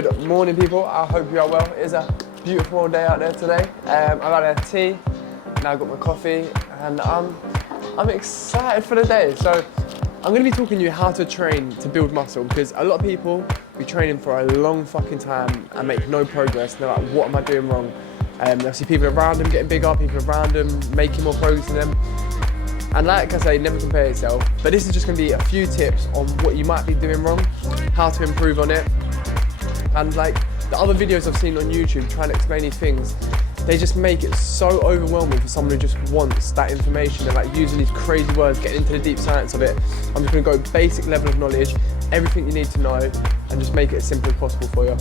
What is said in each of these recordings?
Good morning, people. I hope you are well. It is a beautiful day out there today. I've had a tea, now I've got my coffee, and I'm excited for the day. So I'm going to be talking to you how to train to build muscle, because a lot of people be training for a long fucking time and make no progress. They're like, what am I doing wrong? I see people around them getting bigger, people around them making more progress than them. And like I say, never compare yourself. But this is just going to be a few tips on what you might be doing wrong, how to improve on it. And like the other videos I've seen on YouTube trying to explain these things, they just make it so overwhelming for someone who just wants that information. They're like using these crazy words, getting into the deep science of it. I'm just going to go basic level of knowledge, everything you need to know, and just make it as simple as possible for you.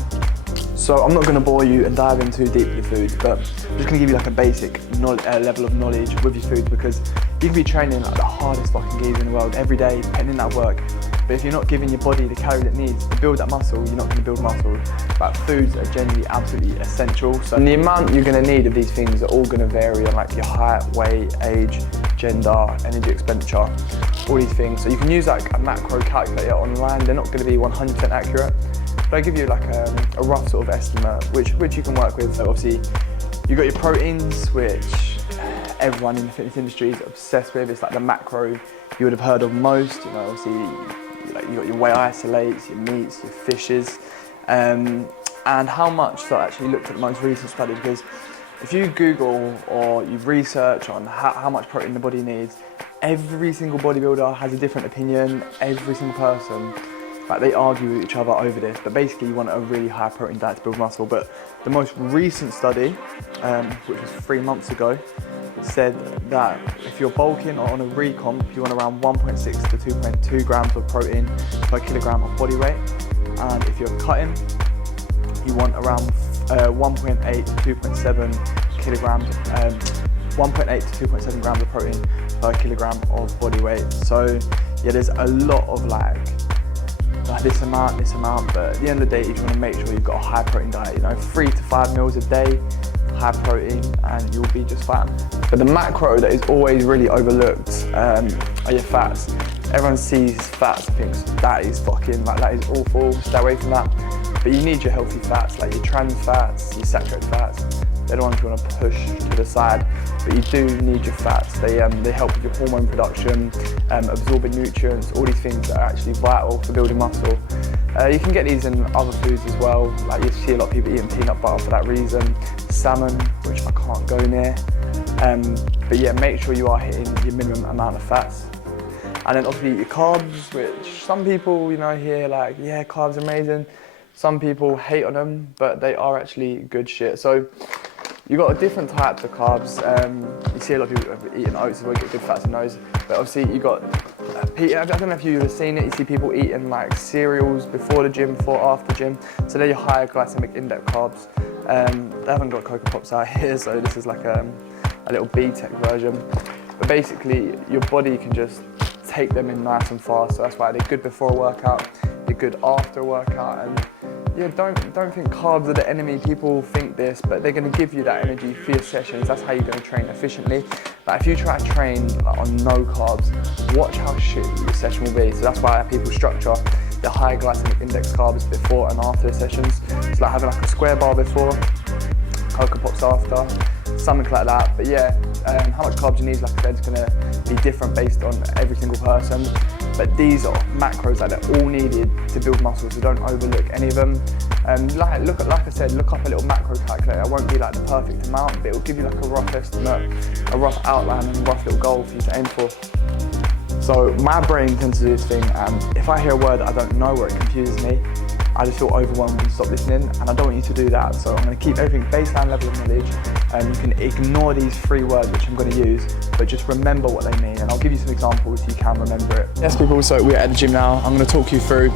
So I'm not going to bore you and dive in too deep with your foods, but I'm just going to give you like a basic level of knowledge with your foods, because you can be training like the hardest fucking gears in the world every day, putting in that work. But if you're not giving your body the calories it needs to build that muscle, you're not going to build muscle. But foods are genuinely absolutely essential. So the amount you're going to need of these things are all going to vary on like your height, weight, age, gender, energy expenditure, all these things. So you can use like a macro calculator online. They're not going to be 100% accurate. But I give you like a rough sort of estimate, which you can work with. So obviously, you've got your proteins, which everyone in the fitness industry is obsessed with. It's like the macro you would have heard of most. You know, obviously, like you got your whey isolates, your meats, your fishes, and how much. So I actually looked at the most recent study, because if you Google or you research on how much protein the body needs, every single bodybuilder has a different opinion. Every single person. Like they argue with each other over this, but basically you want a really high protein diet to build muscle. But the most recent study, which was 3 months ago, said that if you're bulking or on a recomp, you want around 1.6 to 2.2 grams of protein per kilogram of body weight. And if you're cutting, you want around 1.8 to 2.7 kilograms, 1.8 to 2.7 grams of protein per kilogram of body weight. So yeah, there's a lot of like this amount, but at the end of the day, you just want to make sure you've got a high protein diet, you know, 3 to 5 meals a day, high protein, and you'll be just fine. But the macro that is always really overlooked are your fats. Everyone sees fats and thinks that is fucking, like that is awful, stay away from that. But you need your healthy fats, like your trans fats, your saturated fats. They're the ones you want to push to the side, but you do need your fats. They help with your hormone production, absorbing nutrients, all these things that are actually vital for building muscle. You can get these in other foods as well, like you see a lot of people eating peanut butter for that reason, salmon, which I can't go near. But yeah, make sure you are hitting your minimum amount of fats. And then obviously your carbs, which some people, you know, hear like, yeah, carbs are amazing. Some people hate on them, but they are actually good shit. So you've got different types of carbs. You see a lot of people eating oats as well, get good fats in those. But obviously you got, I don't know if you've ever seen it, you see people eating like cereals before the gym, before after gym. So they're your higher glycemic index carbs. They haven't got Cocoa Pops out here, so this is like a little B-Tech version. But basically your body can just take them in nice and fast. So that's why they're good before a workout, they're good after a workout. And yeah, don't think carbs are the enemy. People think this, but they're going to give you that energy for your sessions. That's how you're going to train efficiently. Like if you try to train on no carbs, watch how shit your session will be. So that's why people structure the high glycemic index carbs before and after the sessions. It's like having like a square bar before, Cocoa Pops after, something like that. But yeah, how much carbs you need, like I said, is going to be different based on every single person. But these are macros that are all needed to build muscle, so don't overlook any of them. Like I said, look up a little macro calculator. It won't be like the perfect amount, but it will give you like a rough estimate, a rough outline, and a rough little goal for you to aim for. So my brain tends to do this thing, and if I hear a word that I don't know or it confuses me, I just feel overwhelmed and stop listening, and I don't want you to do that. So I'm going to keep everything baseline level of knowledge, and you can ignore these 3 words which I'm going to use, but just remember what they mean, and I'll give you some examples so you can remember it. Yes, people, so we're at the gym now. I'm going to talk you through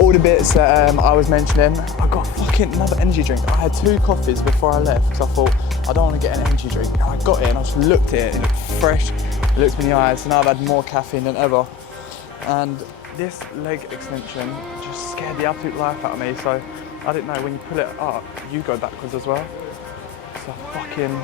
all the bits that I was mentioning. I got fucking another energy drink. I had 2 coffees before I left, because I thought, I don't want to get an energy drink. And I got it, and I just looked at it, and it looked fresh, it looked me in the eyes, so now I've had more caffeine than ever. And this leg extension just scared the absolute life out of me, so I didn't know, when you pull it up, you go backwards as well. So I fucking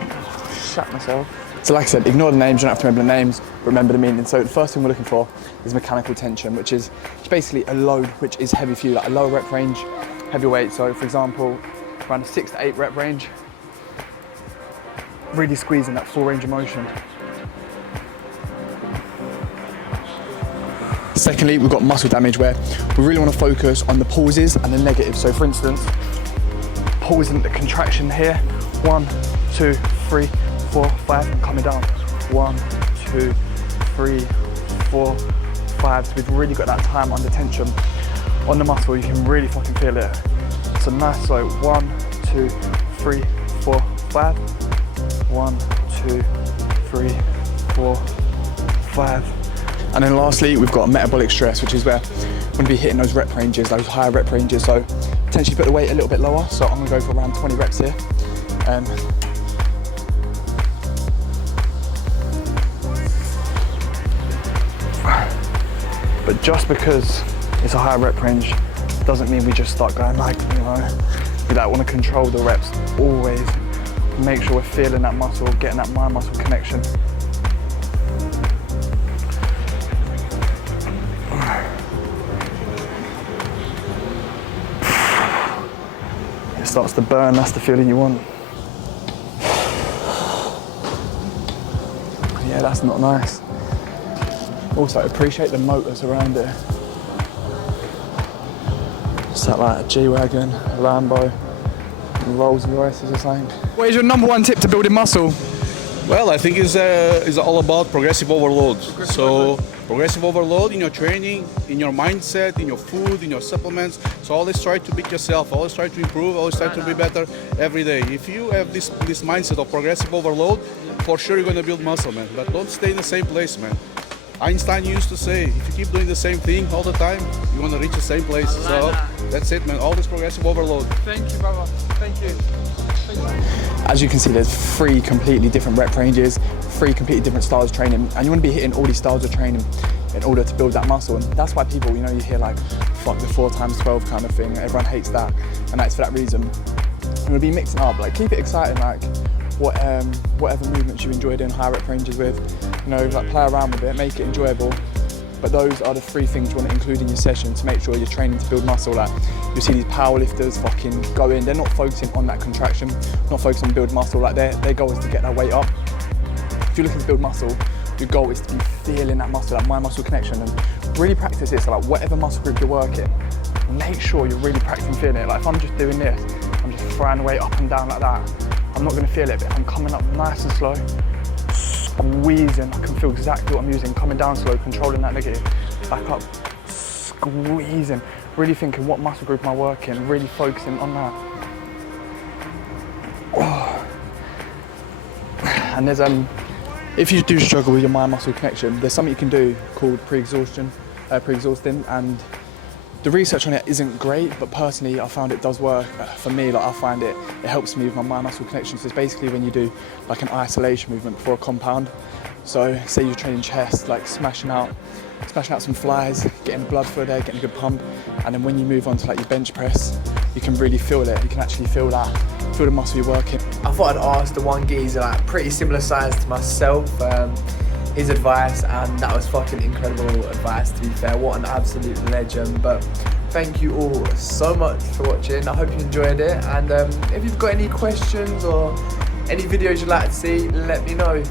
shat myself. So like I said, ignore the names, you don't have to remember the names, remember the meaning. So the first thing we're looking for is mechanical tension, which is basically a load which is heavy for you, like a low rep range, heavy weight. So for example, around a 6 to 8 rep range, really squeezing that full range of motion. Secondly, we've got muscle damage where we really want to focus on the pauses and the negatives. So for instance, pausing the contraction here, 1, 2, 3, 4, 5, and coming down. 1, 2, 3, 4, 5. So we've really got that time under tension on the muscle. You can really fucking feel it. So nice, so 1, 2, 3, 4, 5. 1, 2, 3, 4, 5. And then lastly, we've got metabolic stress, which is where we're going to be hitting those rep ranges, those higher rep ranges. So potentially put the weight a little bit lower. So I'm going to go for around 20 reps here. But just because it's a higher rep range doesn't mean we just start going like, you know, we like want to control the reps always. Make sure we're feeling that muscle, getting that mind muscle connection. It starts to burn, that's the feeling you want. Yeah, that's not nice. Also, appreciate the motors around it. It's like a G-Wagon, a Lambo, Rolls Royces or something. What is your number one tip to building muscle? Well, I think it's all about progressive overload. Progressive overload in your training, in your mindset, in your food, in your supplements. So always try to beat yourself, always try to improve, always try to be better every day. If you have this mindset of progressive overload, for sure you're gonna build muscle, man. But don't stay in the same place, man. Einstein used to say, if you keep doing the same thing all the time, you're gonna reach the same place. So that's it, man. Always progressive overload. Thank you, brother. Thank you. As you can see, there's 3 completely different rep ranges, 3 completely different styles of training, and you want to be hitting all these styles of training in order to build that muscle. And that's why people, you know, you hear like, fuck the 4x12 kind of thing. Everyone hates that, and that's for that reason. I'm gonna be mixing up, like keep it exciting, like whatever movements you enjoy doing high rep ranges with, you know, like play around with it, make it enjoyable. But those are the 3 things you want to include in your session to make sure you're training to build muscle. Like you see these powerlifters fucking go in, they're not focusing on that contraction, not focusing on build muscle. Like their goal is to get that weight up. If you're looking to build muscle, your goal is to be feeling that muscle, that mind muscle connection, and really practice this. So like whatever muscle group you're working, make sure you're really practicing feeling it. Like if I'm just doing this, I'm just throwing weight up and down like that, I'm not going to feel it. But if I'm coming up nice and slow, squeezing, I can feel exactly what I'm using, coming down slow, controlling that negative, back up, squeezing, really thinking what muscle group am I working, really focusing on that. Oh. And there's if you do struggle with your mind muscle connection, there's something you can do called pre-exhausting, and the research on it isn't great, but personally I found it does work for me. Like I find it helps me with my mind muscle connection. So it's basically when you do like an isolation movement before a compound. So say you're training chest, like smashing out some flies, getting the blood flow there, getting a good pump, and then when you move on to like your bench press, you can really feel it. You can actually feel the muscle you're working. I thought I'd ask the one geezer, like pretty similar size to myself, his advice, and that was fucking incredible advice, to be fair. What an absolute legend. But thank you all so much for watching. I hope you enjoyed it, and if you've got any questions or any videos you'd like to see, let me know.